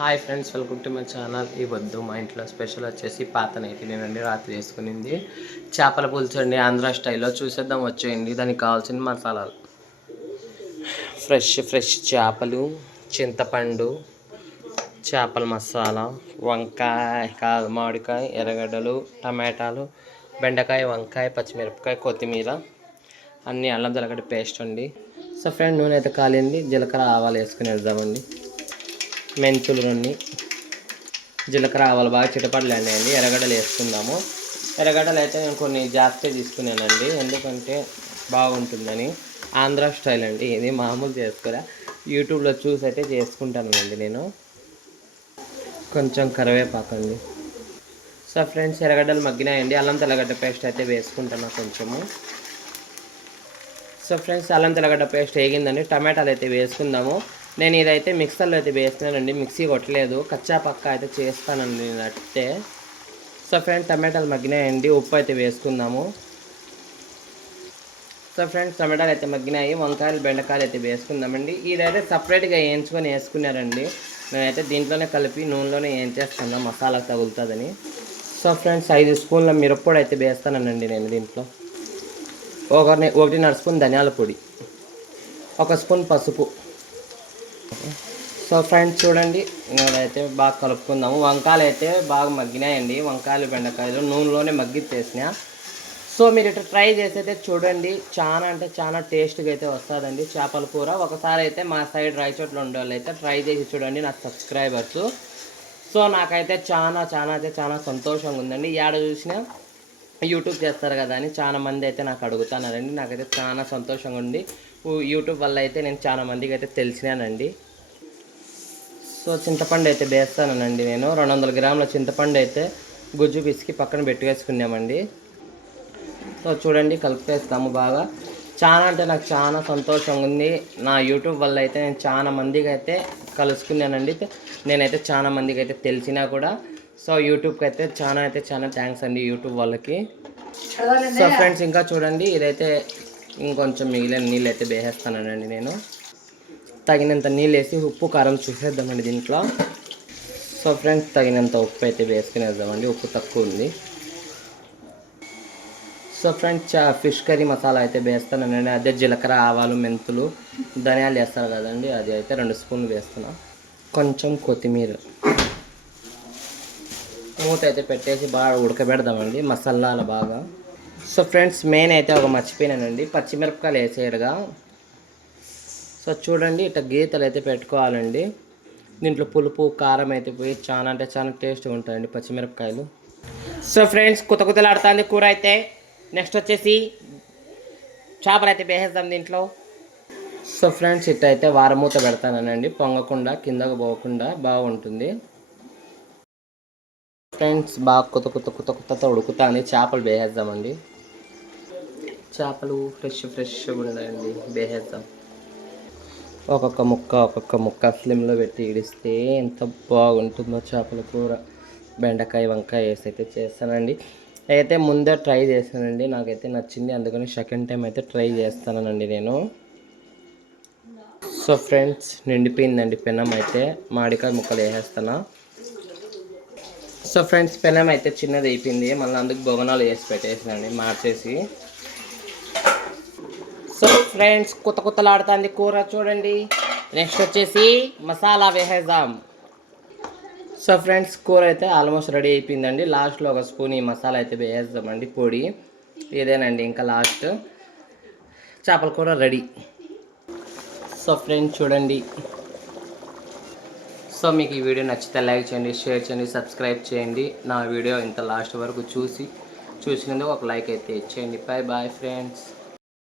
Hi friends, welcome to my channel. ఈ వద్దు మా ఇంట్లో స్పెషల్ వచ్చేసి పాత నైట్ నేనండి రాత్రి వేసుకునింది చేపల పులుసు అండి, ఆంధ్ర స్టైల్లో. చూసేద్దాం వచ్చేయండి. దానికి కావాల్సిన మసాలాలు: ఫ్రెష్ చేపలు, చింతపండు, చేపల మసాలా, వంకాయ మామిడికాయ, ఎర్రగడ్డలు, టమాటాలు, బెండకాయ, వంకాయ, పచ్చిమిరపకాయ, కొత్తిమీర, అన్నీ అల్లం తెల్లగడ్డ పేస్ట్ అండి. సో ఫ్రెండ్, నూనె అయితే కాలింది. జీలకర్ర ఆవాలు వేసుకుని వెళ్దామండి. మెంతులు రెండు, జీలకర్ర ఆవాలు బాగా చిటపడలేండి. ఎర్రగడ్డలు వేసుకుందాము. ఎర్రగడ్డలు అయితే నేను కొన్ని జాస్తి తీసుకున్నానండి, ఎందుకంటే బాగుంటుందని. ఆంధ్ర స్టైల్ అండి ఇది, మామూలు చేసుకోరా, యూట్యూబ్లో చూసి అయితే చేసుకుంటానండి నేను. కొంచెం కరివేపాకు అండి. సో ఫ్రెండ్స్, ఎర్రగడ్డలు మగ్గినాయండి. అల్లం తెల్లగడ్డ పేస్ట్ అయితే వేసుకుంటున్నా కొంచెము. సో ఫ్రెండ్స్, అల్లం తెల్లగడ్డ పేస్ట్ వేగిందండి. టమాటాలు అయితే వేసుకుందాము. నేను ఇదైతే మిక్సర్లో అయితే వేస్తున్నానండి, మిక్సీ కొట్టలేదు. కచ్చా పక్క అయితే చేస్తానండి నేను అట్టే. సో ఫ్రెండ్స్, టమాటాలు మగ్గినాయండి. ఉప్పు అయితే వేసుకుందాము. సో ఫ్రెండ్స్, టమాటాలు అయితే మగ్గినాయి. వంకాయలు, బెండకాయలు అయితే వేసుకుందామండి. ఇదైతే సపరేట్గా వేయించుకొని వేసుకున్నారండి. నేనైతే దీంట్లోనే కలిపి నూనెలోనే వేయించేస్తాను, మసాలా తగులుతుందని. సో ఫ్రెండ్స్, 5 స్పూన్ల మిరప్పొడి అయితే వేస్తానండి నేను దీంట్లో. 1.5 స్పూన్ ధనియాల పొడి, 1 స్పూన్ పసుపు. సో ఫ్రెండ్స్ చూడండి, నేనైతే బాగా కలుపుకుందాము. వంకాయలు అయితే బాగా మగ్గినాయండి. వంకాయలు, బెండకాయలు నూనెలోనే మగ్గిచ్చేసిన. సో మీరు ఇట్లా ట్రై చేసైతే చూడండి, చాలా అంటే చాలా టేస్ట్గా అయితే వస్తుందండి చేపల కూర. ఒకసారి అయితే మా సైడ్ రాయచోట్ల ఉండే వాళ్ళు అయితే ట్రై చేసి చూడండి, నా సబ్స్క్రైబర్స్. సో నాకైతే చాలా సంతోషంగా ఉందండి. ఏడ చూసినా యూట్యూబ్ చేస్తారు కదా అని చాలా మంది అయితే నాకు అడుగుతున్నారండి. నాకైతే చాలా సంతోషంగా ఉంది. యూట్యూబ్ వల్ల అయితే నేను చాలా మందికి అయితే తెలిసినానండి. సో చింతపండు అయితే వేస్తానండి నేను. 200 గ్రాముల చింతపండు అయితే గుజ్జు పిసికి పక్కన పెట్టువేసుకున్నామండి. సో చూడండి, కలిపేస్తాము బాగా. చాలా అంటే నాకు చాలా సంతోషంగా ఉంది. నా యూట్యూబ్ వల్ల అయితే నేను చాలా మందికి అయితే కలుసుకున్నానండి. నేనైతే చాలా మందికి అయితే తెలిసినా కూడా. సో యూట్యూబ్కి అయితే చాలా థ్యాంక్స్ అండి యూట్యూబ్ వాళ్ళకి. సో ఫ్రెండ్స్, ఇంకా చూడండి, ఇదైతే ఇంకొంచెం మిగిలిన నీళ్ళు అయితే వేసేస్తానండి నేను. తగినంత నీళ్ళు వేసి ఉప్పు కారం చూసేద్దామండి దీంట్లో. సో ఫ్రెండ్స్, తగినంత ఉప్పు అయితే వేసుకునేద్దామండి. ఉప్పు తక్కువ ఉంది. So friends, fish curry masala అయితే వేస్తానండి. అదే జీలకర్ర, ఆవాలు, మెంతులు, ధనియాలు వేస్తారు కదండి, అది అయితే 2 స్పూన్లు వేస్తున్నా. కొంచెం కొత్తిమీర. మూత అయితే పెట్టేసి బాగా ఉడకబెడదామండి మసాలాలు బాగా. సో ఫ్రెండ్స్, మెయిన్ అయితే ఒక మర్చిపోయినానండి, పచ్చిమిరపకాయలు వేసేయరుగా. సో చూడండి, ఇట్లా గీతలు అయితే పెట్టుకోవాలండి. దీంట్లో పులుపు, కారం అయితే పోయి చాలా అంటే చాలా టేస్ట్గా ఉంటాయండి పచ్చిమిరపకాయలు. సో ఫ్రెండ్స్, కుతలాడుతుంది కూర అయితే. నెక్స్ట్ వచ్చేసి చేపలు అయితే వేసేద్దాం దీంట్లో. సో ఫ్రెండ్స్, ఇట్లా అయితే వారమూత పెడతానండి, పొంగకుండా కిందకు పోకుండా బాగుంటుంది. ఫ్రెండ్స్, బాగా కొత్త ఉడుకుతుంది. చేపలు వేసేద్దామండి. చేపలు ఫ్రెష్గా ఉన్నాయండి, వేసేద్దాం. ఒక్కొక్క ముక్క స్లిమ్లో పెట్టి ఇడిస్తే ఎంత బాగుంటుందో చేపల కూర. బెండకాయ, వంకాయ వేసి అయితే చేస్తానండి. అయితే ముందే ట్రై చేశానండి, నాకైతే నచ్చింది. అందుకని సెకండ్ టైం అయితే ట్రై చేస్తానండి నేను. సో ఫ్రెండ్స్, నిండిపోయిందండి పెనం అయితే. మామిడికాయ ముక్కలు వేసేస్తాను. సో ఫ్రెండ్స్, పెనం అయితే చిన్నది అయిపోయింది. మళ్ళీ అందుకు బొగనాలు వేసి పెట్టేసానండి మార్చేసి. సో ఫ్రెండ్స్, కుతలాడుతుంది కూర చూడండి. నెక్స్ట్ వచ్చేసి మసాలా వేసేద్దాం. సో ఫ్రెండ్స్, కూర అయితే ఆల్మోస్ట్ రెడీ అయిపోయిందండి. లాస్ట్లో 1 స్పూన్ ఈ మసాలా అయితే వేసేద్దామండి, పొడి. ఇదేనండి ఇంకా లాస్ట్. చేపల కూర రెడీ. సో ఫ్రెండ్స్ చూడండి. సో మీకు ఈ వీడియో నచ్చితే లైక్ చేయండి, షేర్ చేయండి, సబ్స్క్రైబ్ చేయండి. నా వీడియో ఇంత లాస్ట్ వరకు చూసినందుకు ఒక లైక్ అయితే ఇచ్చేయండి. Bye friends.